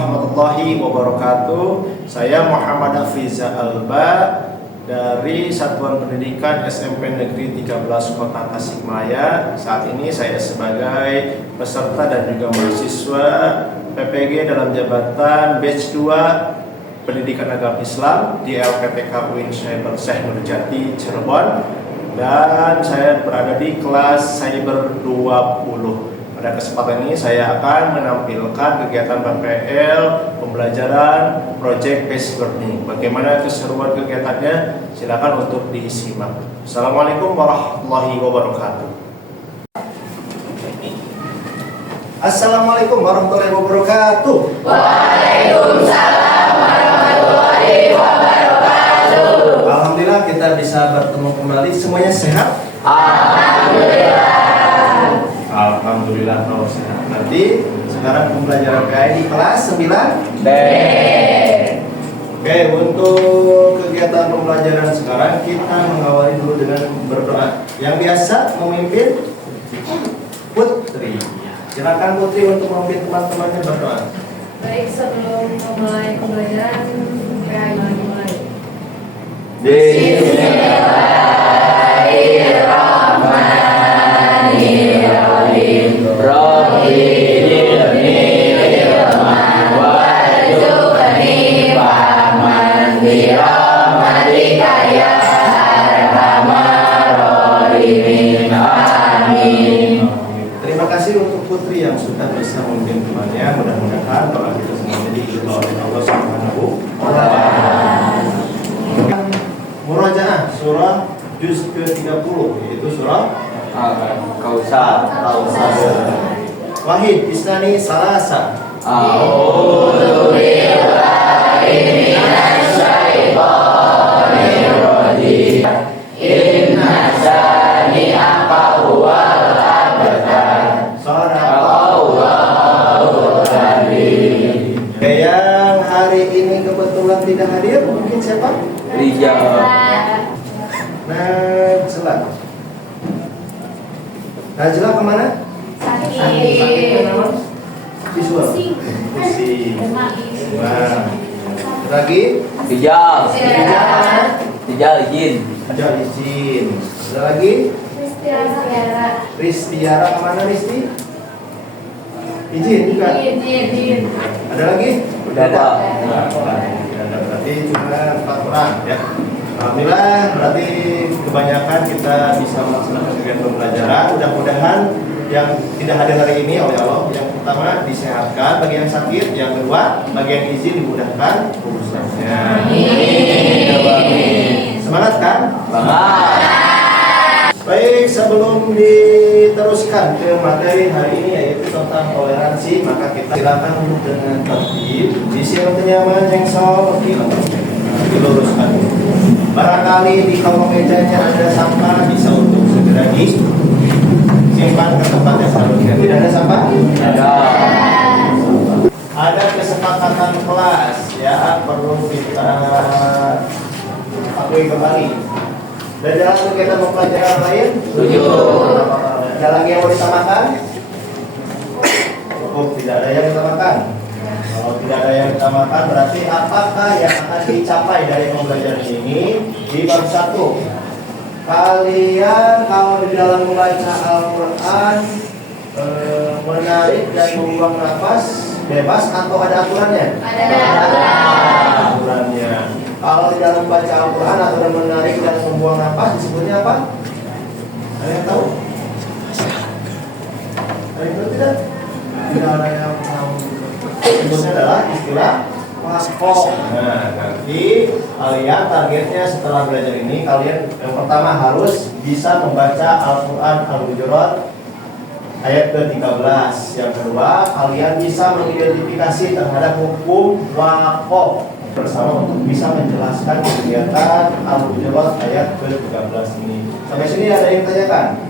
warahmatullahi wabarakatuh. Saya Muhammad Afriza Alba dari Satuan Pendidikan SMP Negeri 13 Kota Tasikmalaya. Saat ini saya sebagai peserta dan juga mahasiswa PPG dalam jabatan Batch 2 Pendidikan Agama Islam di LPTK UIN Syekh Nurjati Cirebon, dan saya berada di kelas Cyber 20. Pada kesempatan ini saya akan menampilkan kegiatan PPL pembelajaran Project Based Learning. Bagaimana keseruan kegiatannya? Silakan untuk disimak. Assalamualaikum warahmatullahi wabarakatuh. Assalamualaikum warahmatullahi wabarakatuh. Waalaikumsalam warahmatullahi wabarakatuh. Alhamdulillah kita bisa bertemu kembali. Semuanya sehat? Alhamdulillah. Alhamdulillah kalau sehat. Nanti sekarang pembelajaran PAI di kelas 9 D. Oke, untuk kegiatan pembelajaran sekarang kita mengawali dulu dengan berdoa. Yang biasa memimpin Putri. Silakan Putri untuk memimpin teman-temannya berdoa. Baik, sebelum memulai pembelajaran PAI dimulai. Bismillahirrahmanirrahim. Rabbi zidni ilman warzuqni fahman bi rahmatika ya arhamar rahimin. Amin. Terima kasih untuk Putri yang sudah bisa memimpin temannya. Mudah-mudahan doa kita semuanya diijabah oleh Allah Subhanahu wa Ta'ala. Murajaah surah juz ke-30, yaitu surah Kausar. Wahid Isnani Salasa. A'udzu billahi minasy syaithanir rajim. Inna syani'aka huwal abtar. Sadaqallahul adzim. Yang hari ini kebetulan tidak hadir, mungkin siapa? Rijal. Najla kemana? Sakit. Kenapa? Visual. Pusing. Nah, lagi? Rijal. Rijal. Rijal izin. Rijal izin. Ada lagi? Ristiara kemana Risti? Izin juga. Ada lagi? Udah, Pak. Nah, berarti cuma 4 orang ya. Alhamdulillah, berarti kebanyakan kita bisa melaksanakan kegiatan pembelajaran. Mudah-mudahan yang tidak hadir hari ini oleh Allah, yang pertama disehatkan bagi yang sakit, yang kedua bagi yang izin dimudahkan urusannya. Amin. Semangat kan? Semangat. Baik, sebelum diteruskan ke materi hari ini yaitu tentang toleransi, maka kita silakan untuk dengan tertib, isi yang nyaman yang diluruskan. Barangkali di kolong mejanya ada sampah, bisa untuk segera disimpan ke tempat yang seharusnya. Tidak ada sampah? Ada. Ada kesepakatan kelas ya, perlu kita akui kembali. Dan dalam kegiatan pembelajaran lain, Setuju. ada lagi yang mau ditambahkan? Oh, tidak ada yang ditambahkan. Kalau tidak ada yang ditambahkan, berarti apakah yang akan dicapai dari pembelajaran ini? Di bab 1, kalian kalau di dalam membaca Al-Quran menarik dan membuang nafas bebas atau ada aturannya? Ada aturannya. Kalau di dalam membaca Al-Quran aturan menarik dan membuang nafas disebutnya apa? Ada yang tahu? Ada yang tahu tidak? Tidak ada yang tahu. Sebutnya adalah istilah wakaf. Nah, nanti kalian targetnya setelah belajar ini, kalian yang pertama harus bisa membaca Al-Quran Al-Hujurat ayat ke-13. Yang kedua, kalian bisa mengidentifikasi terhadap hukum wakaf bersama untuk bisa menjelaskan kegiatan Al-Hujurat ayat ke-13 ini. Sampai sini ada yang tanyakan?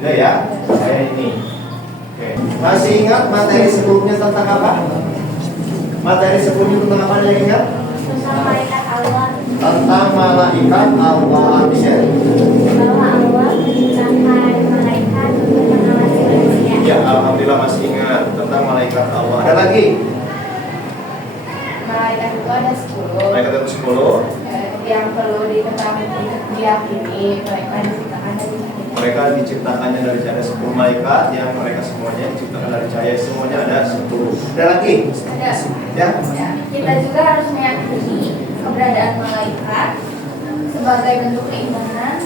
Tidak ya? Saya ini. Oke. Masih ingat materi sebelumnya tentang apa? Materi sebelumnya tentang apa yang ingat? tentang malaikat Allah. Tentang malaikat Allah. Habisnya? Bahwa Allah sampai malaikat untuk mengawasi manusia. Ya, alhamdulillah masih ingat tentang malaikat Allah. Ada lagi? malaikat itu ada 10. Malaikat itu 10. Yang perlu diketahui diyakini mereka diciptakan dari cahaya. Mereka diciptakannya dari cahaya 10 malaikat yang mereka semuanya diciptakan dari cahaya, semuanya ada 10. Ada lagi? Ada. Ya. Ya. Kita juga harus meyakini keberadaan malaikat sebagai bentuk keimanan,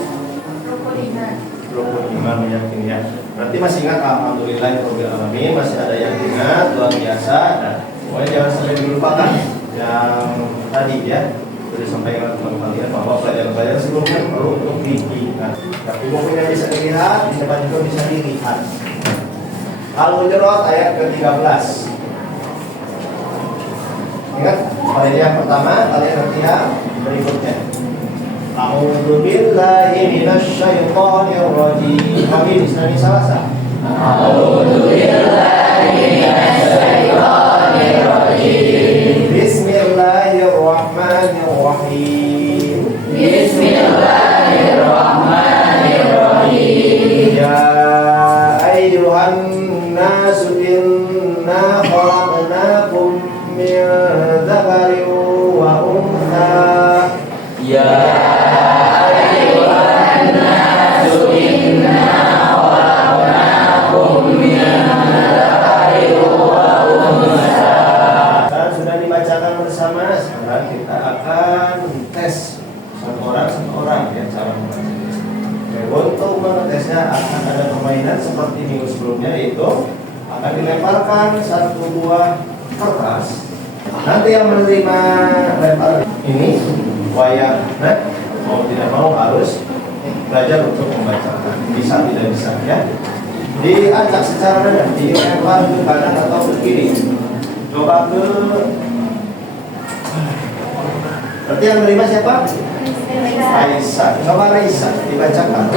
rukun iman. Rukun iman meyakini ya. Berarti masih ingat alhamdulillahirabbil alamin, masih ada yang ingat luar biasa. Nah, pokoknya jangan sampai dilupakan yang tadi ya. Sudah sampaikan teman-teman kalian bahwa pelajaran-pelajaran sebelumnya perlu untuk diingat. Tapi bukunya bisa dilihat, di depan itu bisa dilihat. Al-Hujurat ayat ke-13. Ingat, pada yang pertama kalian nanti yang berikutnya. A'udzu billahi minasy syaithanir rajim. Kami di sini salah. A'udzu billahi minasy syaithanir rajim. Bismillahirrahmanirrahim. Bismillahirrahmanirrahim. Ya ayyuhan nasu inna khalaqnakum min dzakarin wa untha. Ya ayyuhan nasu inna khalaqnakum min dzakarin wa untha. Dan sudah dibacakan bersama. Sekarang kita akan tes satu orang ya cara membaca. Untuk mengetesnya akan ada permainan seperti minggu sebelumnya, yaitu akan dilemparkan satu buah kertas. Nanti yang menerima lempar ini wayahnya mau tidak mau harus belajar untuk membacakan. Bisa tidak bisa ya. Diacak secara random, dilempar ke kanan atau ke kiri. Coba ke. Berarti yang menerima siapa? Aisyah. Coba Aisyah dibacakan.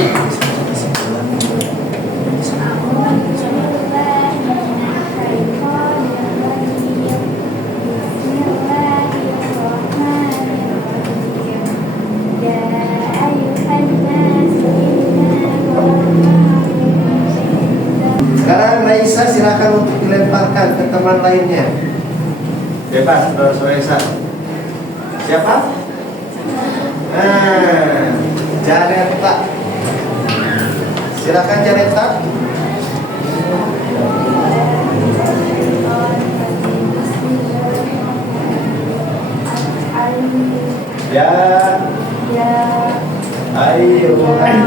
Sekarang Raisa silakan untuk dilemparkan ke teman lainnya. Bebas, saudara Raisa. Siapa? Nah, Janeta. Silakan Janeta. Ya. Ayyuhan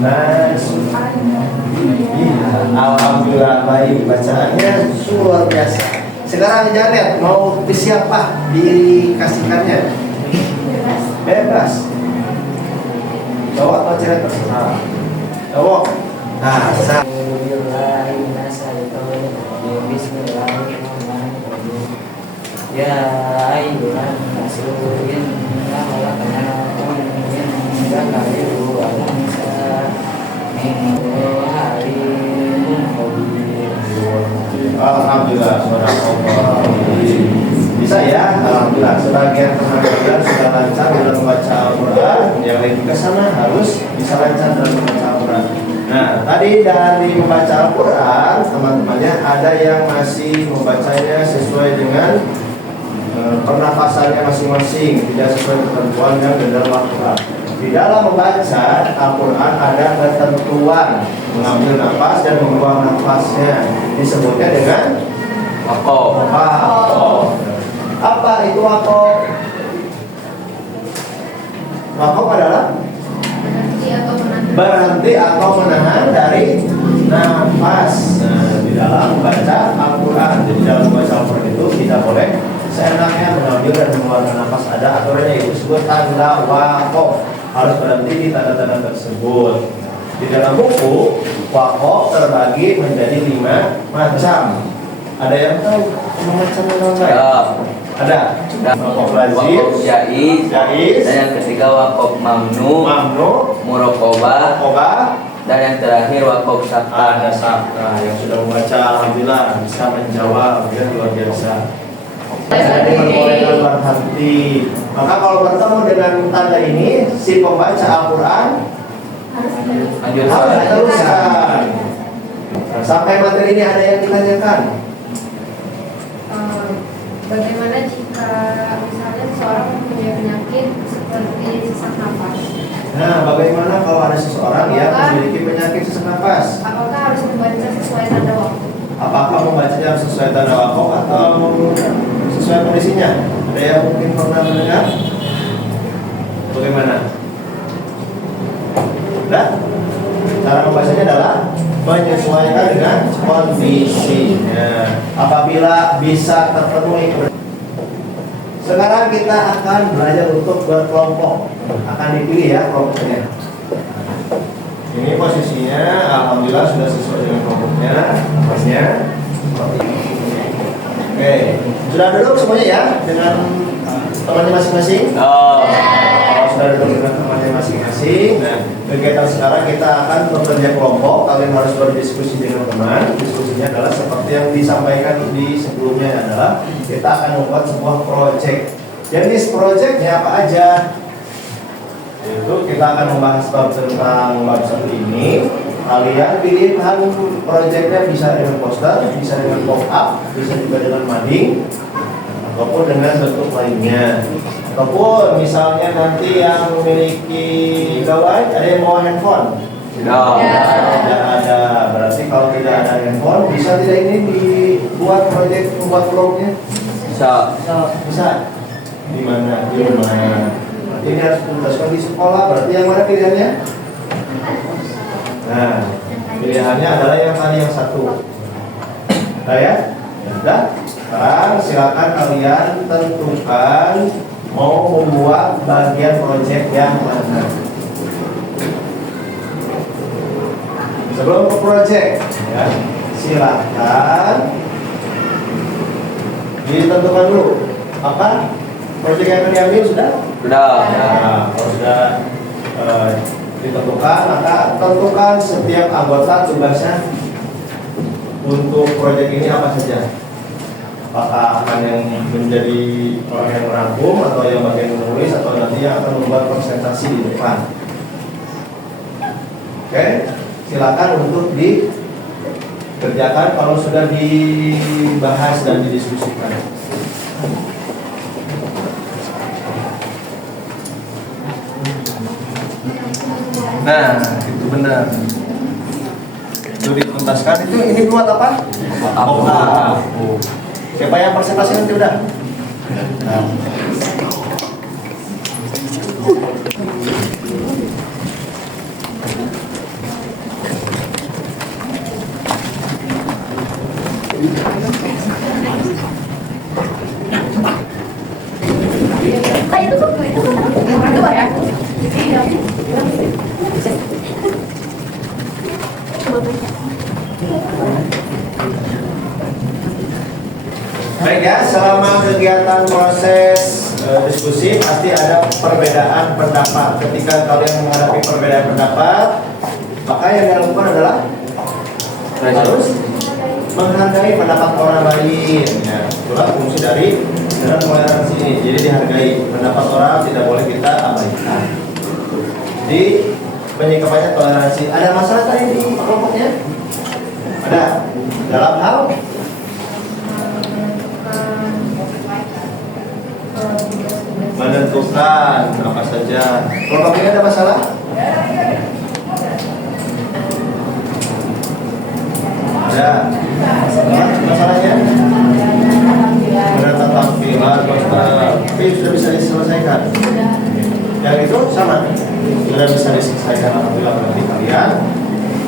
nas. Alhamdulillah baik bacaannya luar biasa. Sekarang Janet mau ke siapa dikasihkannya? Bebas. Cowok atau cewek terserah. Cowok. Nah, Bismillahirrahmanirrahim. Ya ayyuhan nasu inna khalaqnakum min dzakarin wa untha min nutfatin khabir. alhamdulillah subhanallah. Bisa ya, alhamdulillah. Sebagian teman-teman sudah lancar dalam membaca Al-Quran, yang lain juga sama harus bisa lancar dalam membaca Al-Quran. Nah, tadi dari membaca Al-Quran, teman-temannya ada yang masih membacanya sesuai dengan pernafasannya masing-masing, tidak sesuai ketentuan yang ada dalam Al-Quran. Di dalam membaca Al-Quran ada ketentuan mengambil nafas dan membuang nafasnya, disebutnya dengan Waqaf. waqaf. Apa itu waqaf? Waqaf adalah berhenti atau menahan dari nafas. Nah, di dalam membaca Al-Quran, jadi dalam membaca Al-Quran itu tidak boleh seenaknya mengambil dan mengeluarkan nafas. Ada aturannya, itu disebut tanda waqaf. Harus berhenti di tanda-tanda tersebut. Di dalam buku waqaf terbagi menjadi 5 macam. Ada yang tahu macamnya apa? Ya. Ada. Waqaf lazim, Waqaf jaiz. jaiz, Dan yang ketiga waqaf mamnu, mamnu, muraqabah, qobah. dan yang terakhir waqaf sakta. Ada sabda yang sudah membaca, alhamdulillah bisa menjawab, ya luar biasa. Jadi membolehkan berhenti. Maka kalau bertemu dengan tanda ini, si pembaca Al-Quran Lanjut. harus diteruskan. Nah, sampai materi ini ada yang ditanyakan. Bagaimana Nah, bagaimana kalau ada seseorang yang memiliki penyakit sesak napas? Apakah harus membaca sesuai tanda waktu? Apakah membacanya harus sesuai tanda waktu atau sesuai kondisinya? Ada yang mungkin pernah mendengar? Bagaimana? Nah, cara membacanya adalah menyesuaikan dengan kondisinya. Apabila bisa terpenuhi. Sekarang kita akan belajar untuk berkelompok. Akan dipilih ya kelompoknya. Ini posisinya, alhamdulillah sudah sesuai dengan kelompoknya. Napasnya seperti ini. Oke, sudah duduk semuanya ya dengan temannya masing-masing. Kalau sudah duduk dengan temannya masing-masing. Nah, kegiatan sekarang kita akan bekerja kelompok. Kalian harus berdiskusi dengan teman. Diskusinya adalah seperti yang disampaikan di sebelumnya adalah kita akan membuat sebuah project. Jenis projectnya apa aja? Yaitu kita akan membahas tentang bab satu ini. Kalian pilih bahan projectnya, bisa dengan poster, bisa dengan pop-up, bisa juga dengan mading, ataupun dengan bentuk lainnya. Ataupun misalnya nanti yang memiliki gawai, ada yang bawa handphone? Tidak ada. Berarti kalau tidak ada handphone, bisa tidak ini dibuat project, membuat vlognya? Bisa. Di mana? Berarti ini harus dituntaskan di sekolah. Berarti yang mana pilihannya? Nah, pilihannya adalah yang tadi yang satu. Nah ya, sudah. Sekarang silakan kalian tentukan mau membuat bagian project yang mana. Sebelum ke project, ya, silakan ditentukan dulu apa project yang akan diambil sudah. Nah, kalau sudah ditentukan, maka tentukan setiap anggota tugasnya untuk proyek ini apa saja. Apakah akan yang menjadi orang yang merangkum, atau yang bagian menulis, atau nanti yang akan membuat presentasi di depan. Oke, silakan untuk dikerjakan kalau sudah dibahas dan didiskusikan. Nah, itu benar. Itu dituntaskan. Itu ini buat apa? Siapa yang presentasi nanti udah? Nah. Baik ya, selama kegiatan proses diskusi pasti ada perbedaan pendapat. Ketika kalian menghadapi perbedaan pendapat, maka yang dilakukan adalah harus menghargai pendapat orang lain. Ya, itulah fungsi dari toleransi ini. Jadi dihargai pendapat orang, tidak boleh kita abaikan. Di penyikapannya toleransi. Ada masalah tadi di kelompoknya? Ada. Dalam hal menentukan apa saja. Kelompok ini ada masalah? Ada. Masalahnya? Menata tampilan, tapi sudah bisa diselesaikan. Yang itu sama, sudah bisa diselesaikan. Alhamdulillah, berarti kalian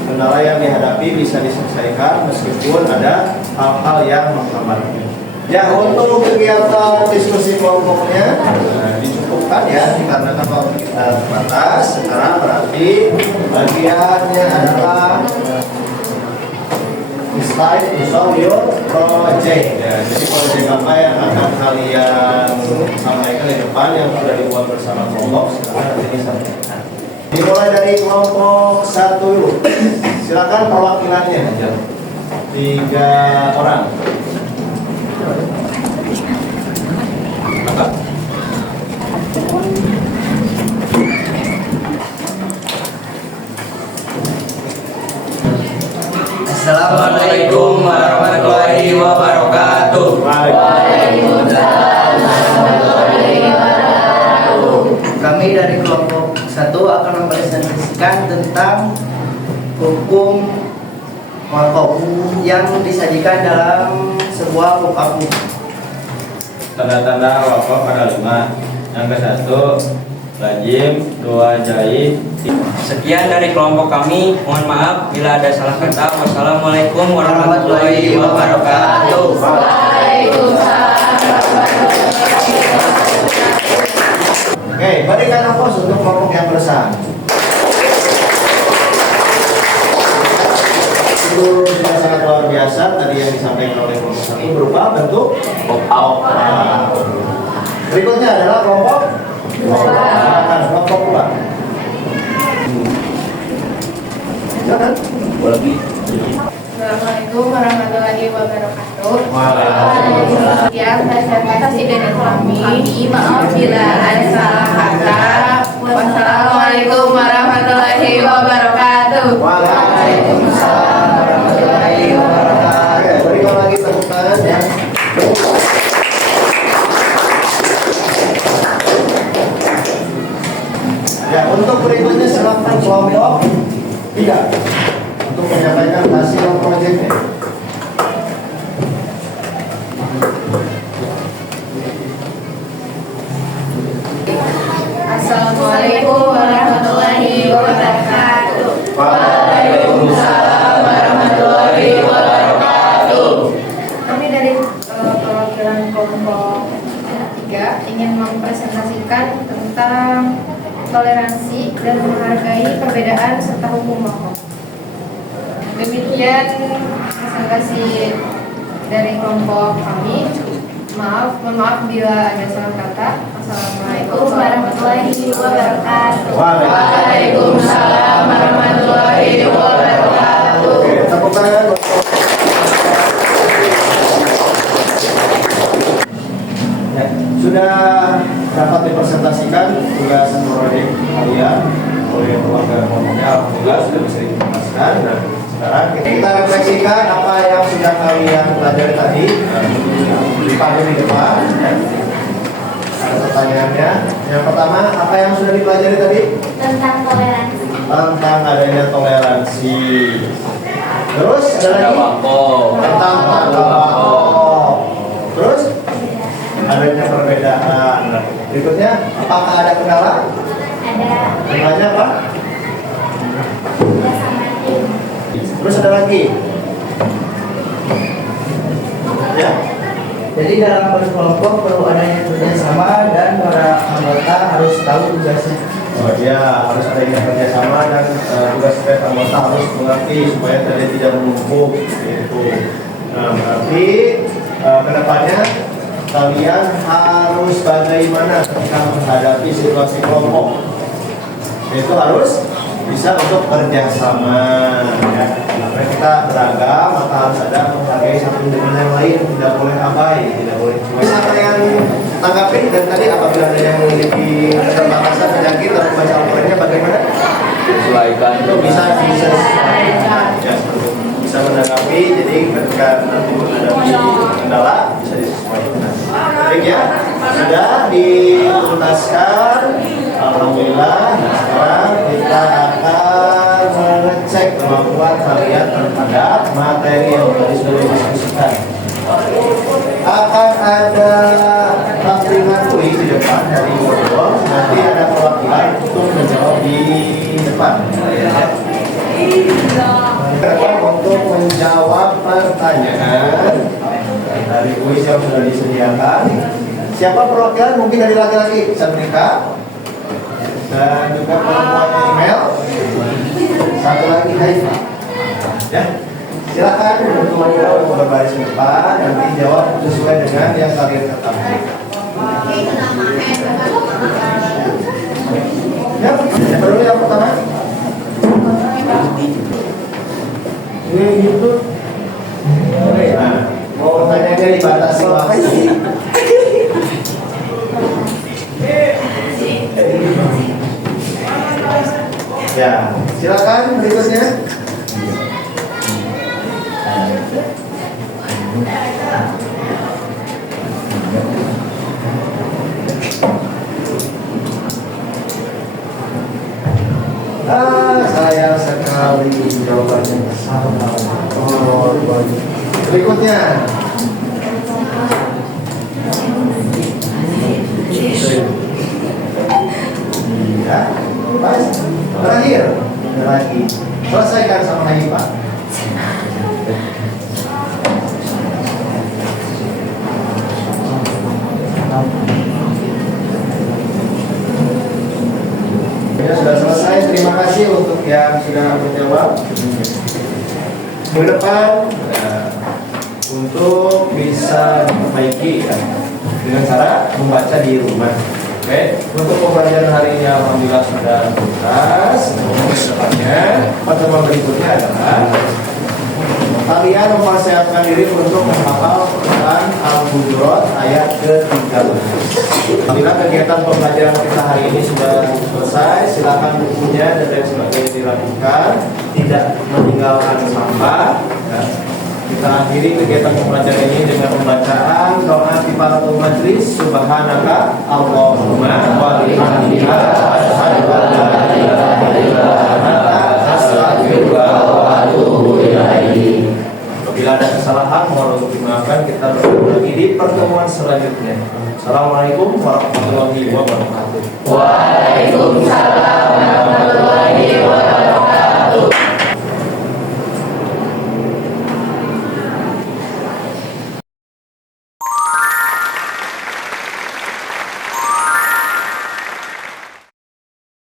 kendala yang dihadapi bisa diselesaikan meskipun ada hal-hal yang menghambat. Ya, untuk kegiatan diskusi kelompoknya dicukupkan ya, dikarenakan waktu kita terbatas. Sekarang berarti bagiannya adalah slide to show your project. Ya, jadi project apa yang akan kalian sampaikan di depan yang sudah dibuat bersama kelompok, silakan nanti disampaikan. Dimulai dari kelompok 1 dulu. Silakan perwakilannya aja. 3 orang. Assalamualaikum warahmatullahi wabarakatuh. Waalaikumsalam warahmatullahi wabarakatuh. Kami dari kelompok 1 akan presentasikan tentang hukum kelompok yang disajikan dalam sebuah buku. Tanda-tanda wakaf ada 5. Yang ke-1 lazim, 2 jaib. Sekian dari kelompok kami. Mohon maaf bila ada salah kata. Wassalamualaikum warahmatullahi wabarakatuh. Oke, berikan aplaus untuk kelompok yang bersama. Itu sudah sangat luar biasa tadi yang disampaikan oleh kelompok kami berupa bentuk pop-up. Berikutnya adalah kelompok dua. Silakan. Assalamualaikum warahmatullahi wabarakatuh. Waalaikumsalam. Sekian presentasi dari kami. Maaf bila ada salah kata. Wassalamualaikum warahmatullahi wabarakatuh. Waalaikumsalam warahmatullahi wabarakatuh. Berikan lagi tepuk tangan ya. Ya, untuk berikutnya silakan kelompok 3 untuk menyampaikan hasil proyeknya. Assalamualaikum warahmatullahi wabarakatuh. Waalaikumsalam warahmatullahi wabarakatuh. Kami dari perwakilan kelompok 3 ingin mempresentasikan tentang toleransi dan menghargai perbedaan serta hukum wakaf. Demikian presentasi dari kelompok kami. Mohon maaf bila ada salah kata. Assalamualaikum warahmatullahi wabarakatuh. Waalaikumsalam warahmatullahi wabarakatuh. Oke, tepuk tangan. Ya, sudah dapat dipresentasikan tugas proyek kalian oleh keluarga kelompoknya. Alhamdulillah sudah bisa diinformasikan. Dan sekarang kita refleksikan apa yang sudah kalian pelajari tadi di panggung di depan. Ada pertanyaannya. Yang pertama, apa yang sudah dipelajari tadi? Tentang toleransi. Tentang adanya toleransi. Terus ada lagi? Tentang tanda wakaf. Terus adanya perbedaan. Berikutnya, apakah ada kendala? Ada Kendalanya apa? sama tim. Terus ada lagi? Ya. Jadi dalam berkelompok perlu adanya kerjasama dan para anggota harus tahu tugasnya. Oh ya, harus adanya kerjasama dan tugas setiap anggota harus mengerti supaya tadi tidak menumpuk. Gitu. Nah, berarti kedepannya kalian harus bagaimana ketika menghadapi situasi kelompok. Itu harus bisa untuk kerjasama. Ya. Karena kita beragam, maka harus ada menghargai satu dengan yang lain, tidak boleh abai, tidak boleh cuek. Apa yang tanggapin dan tadi apabila ada yang memiliki keterbatasan penyakit atau baca Al-Qur'annya bagaimana? Sesuaikan. Itu bisa ya, bisa menanggapi. Jadi ketika nanti menghadapi kendala bisa disesuaikan. Baik ya, sudah dituntaskan. Alhamdulillah. Nah, sekarang kita akan mengecek kemampuan kalian terhadap materi yang tadi sudah didiskusikan. Akan ada tampilan kuis di depan dari Google. Nanti ada perwakilan untuk menjawab di depan. Untuk menjawab pertanyaan dari kuis yang sudah disediakan. Siapa perwakilan? Mungkin dari laki-laki bisa menikah dan juga perempuan email. Satu lagi Haifa. Ya, silakan untuk berbaris di depan. Nanti jawab sesuai dengan yang kalian ketahui. Ya, yang perlu yang pertama. Ini gitu. Nah, mau pertanyaannya dibatasi waktu. Ya, silakan berikutnya. berikutnya. Ya, pas. Terakhir, ada lagi. Selesaikan sama lagi Pak. Ya, sudah selesai. Terima kasih untuk yang sudah menjawab. Ke depan untuk bisa memperbaiki ya, dengan cara membaca di rumah. Oke, untuk pembelajaran hari ini alhamdulillah sudah tuntas. Ke depannya, pertemuan berikutnya adalah kalian mempersiapkan diri untuk menghafal Quran Al-Hujurat ayat ke-13. Bila kegiatan pembelajaran kita hari ini sudah selesai, silakan bukunya dan lain sebagainya dilakukan, tidak meninggalkan sampah. Ya. Kita akhiri kegiatan pembelajaran ini dengan pembacaan doa kifaratul majlis. Subhanaka Allahumma wa bihamdika asyhadu an la ilaha illa anta astaghfiruka wa atubu ilaik. Bila ada kesalahan mohon untuk dimaafkan. Kita bertemu lagi di pertemuan selanjutnya. Assalamualaikum warahmatullahi wabarakatuh. Waalaikumsalam.